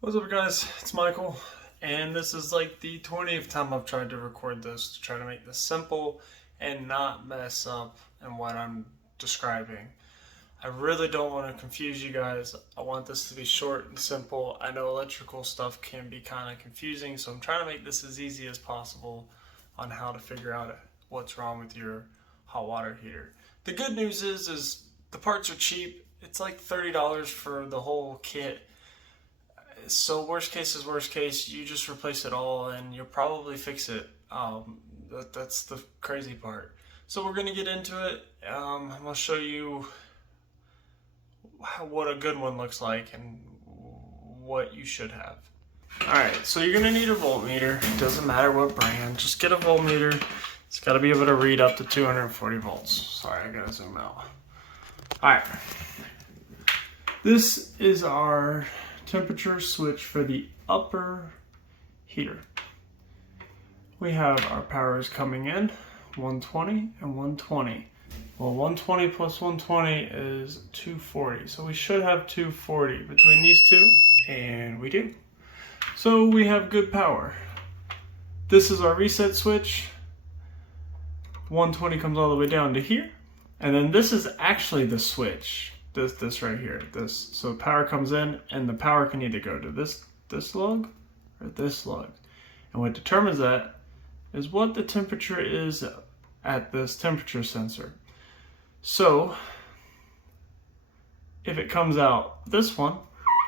What's up guys, it's Michael, and this is like the 20th time I've tried to record this to try to make this simple and not mess up in what I'm describing. I really don't want to confuse you guys. I want this to be short and simple. I know electrical stuff can be kind of confusing, so I'm trying to make this as easy as possible on how to figure out what's wrong with your hot water heater. The good news is the parts are cheap. It's like $30 for the whole kit. So worst case is worst case, you just replace it all and you'll probably fix it. That's the crazy part. So we're going to get into it. I'm going to show you what a good one looks like and what you should have. Alright, so you're going to need a voltmeter. Doesn't matter what brand, just get a voltmeter. It's got to be able to read up to 240 volts. Sorry, I got to zoom out. Alright, this is our temperature switch for the upper heater. We have our powers coming in, 120 and 120. Well, 120 plus 120 is 240, so we should have 240 between these two, and we do. So we have good power. This is our reset switch. 120 comes all the way down to here, and then this is actually the switch. This right here, so power comes in and the power can either go to this lug or this lug, and what determines that is what the temperature is at this temperature sensor. So if it comes out this one,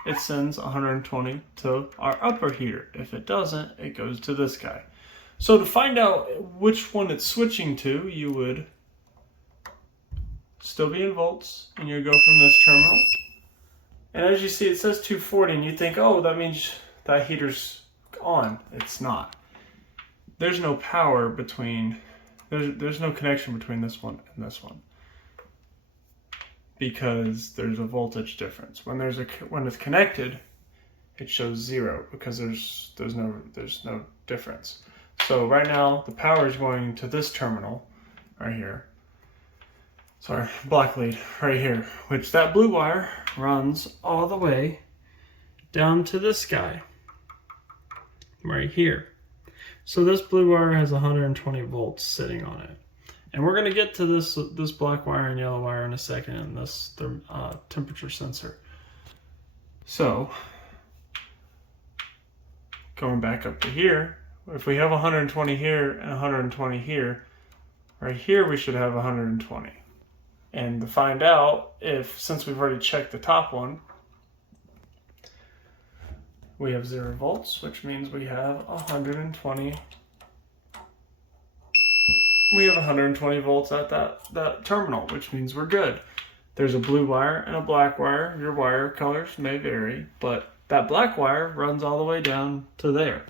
it sends 120 to our upper heater. If it doesn't, it goes to this guy. So to find out which one it's switching to, you would still be in volts, and you go from this terminal. And as you see, it says 240, and you think, oh, that means that heater's on. It's not. There's no power between, there's no connection between this one and this one, because there's a voltage difference. When it's connected, it shows 0 because there's no difference. So right now, the power is going to this terminal right here. Sorry, black lead right here, which that blue wire runs all the way down to this guy right here. So this blue wire has 120 volts sitting on it. And we're going to get to this black wire and yellow wire in a second in this temperature sensor. So going back up to here, if we have 120 here and 120 here, right here we should have 120. And to find out if, since we've already checked the top one, we have 0 volts, which means we have 120. We have 120 volts at that terminal, which means we're good. There's a blue wire and a black wire. Your wire colors may vary, but that black wire runs all the way down to there.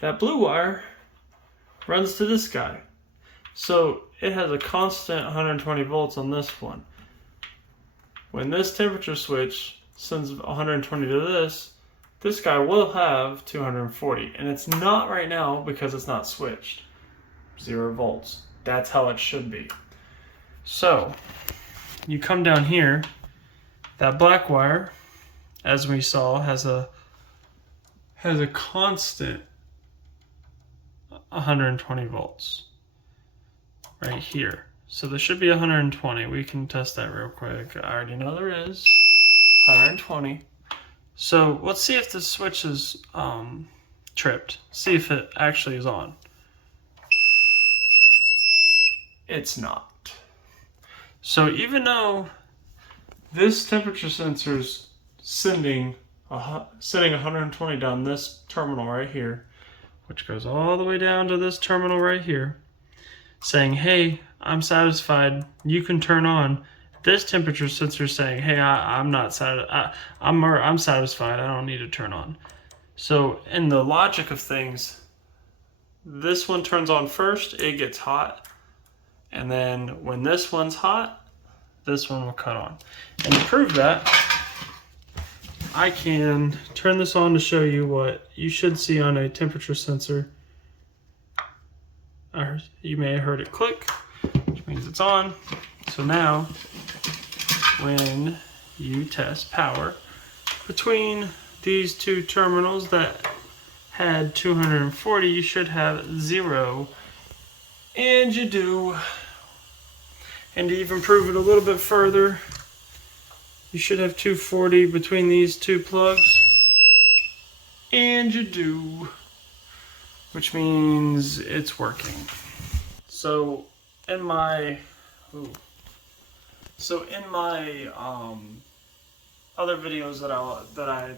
That blue wire runs to this guy. So it has a constant 120 volts on this one. When this temperature switch sends 120 to this guy will have 240. And it's not right now because it's not switched. 0 volts. That's how it should be. So you come down here, that black wire, as we saw, has a constant 120 volts. Right here. So there should be 120. We can test that real quick. I already know there is 120. So let's see if this switch is tripped. See if it actually is on. It's not. So even though this temperature sensor is sending 120 down this terminal right here, which goes all the way down to this terminal right here, saying, hey, I'm satisfied, you can turn on. This temperature sensor saying, hey, I'm satisfied, I don't need to turn on. So in the logic of things, this one turns on first, it gets hot, and then when this one's hot, this one will cut on. And to prove that, I can turn this on to show you what you should see on a temperature sensor. You may have heard it click, which means it's on. So now, when you test power, between these two terminals that had 240, you should have 0. And you do. And to even prove it a little bit further, you should have 240 between these two plugs. And you do. Which means it's working. So in my other videos that I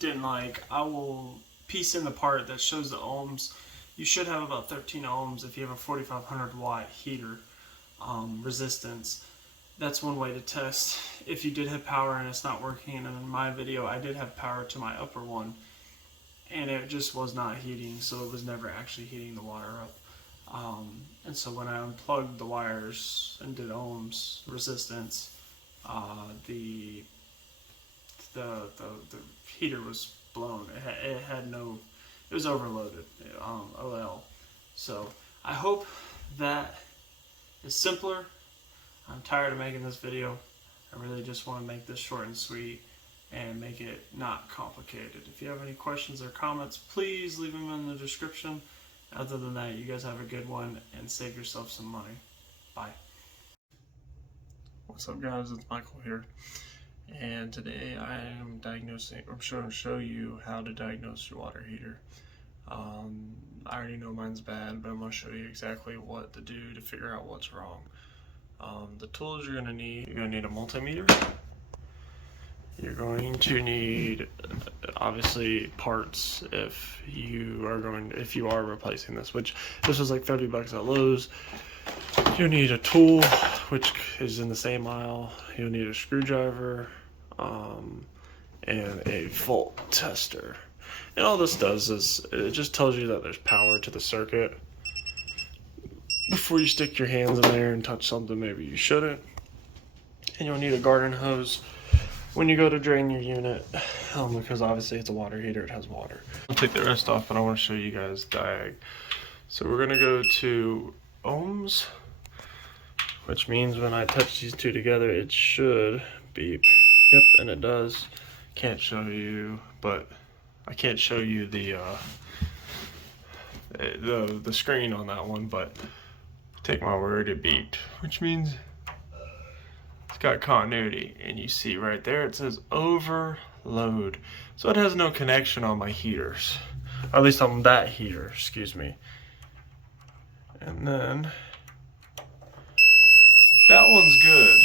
didn't like, I will piece in the part that shows the ohms. You should have about 13 ohms if you have a 4500 watt heater resistance. That's one way to test if you did have power and it's not working. And in my video, I did have power to my upper one, and it just was not heating, so it was never actually heating the water up. And so when I unplugged the wires and did ohms resistance, the heater was blown. It was overloaded, OL. So I hope that is simpler. I'm tired of making this video. I really just want to make this short and sweet and make it not complicated. If you have any questions or comments, please leave them in the description. Other than that, you guys have a good one and save yourself some money. Bye. What's up, guys? It's Michael here, and today I am diagnosing. I'm going to show you how to diagnose your water heater. I already know mine's bad, but I'm going to show you exactly what to do to figure out what's wrong. The tools you're going to need a multimeter. You're going to need, obviously, parts if you are replacing this, which this was like 30 bucks at Lowe's. You'll need a tool, which is in the same aisle. You'll need a screwdriver, and a volt tester. And all this does is, it just tells you that there's power to the circuit. Before you stick your hands in there and touch something maybe you shouldn't. And you'll need a garden hose when you go to drain your unit, because obviously it's a water heater, it has water. I'll take the rest off, but I want to show you guys diag. So we're going to go to ohms, which means when I touch these two together, it should beep. Yep, and it does. Can't show you, but I can't show you the screen on that one, but take my word, it beeped, which means it's got continuity. And you see right there, it says overload. So it has no connection on my heaters, or at least on that heater, excuse me. And then that one's good,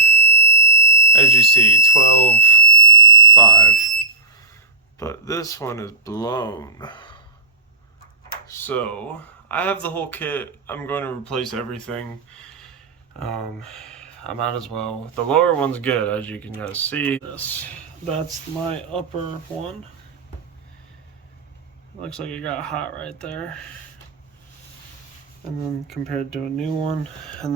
as you see, 12.5. But this one is blown. So I have the whole kit. I'm going to replace everything. I might as well. The lower one's good, as you can guys see. That's my upper one. Looks like it got hot right there. And then compared to a new one, and then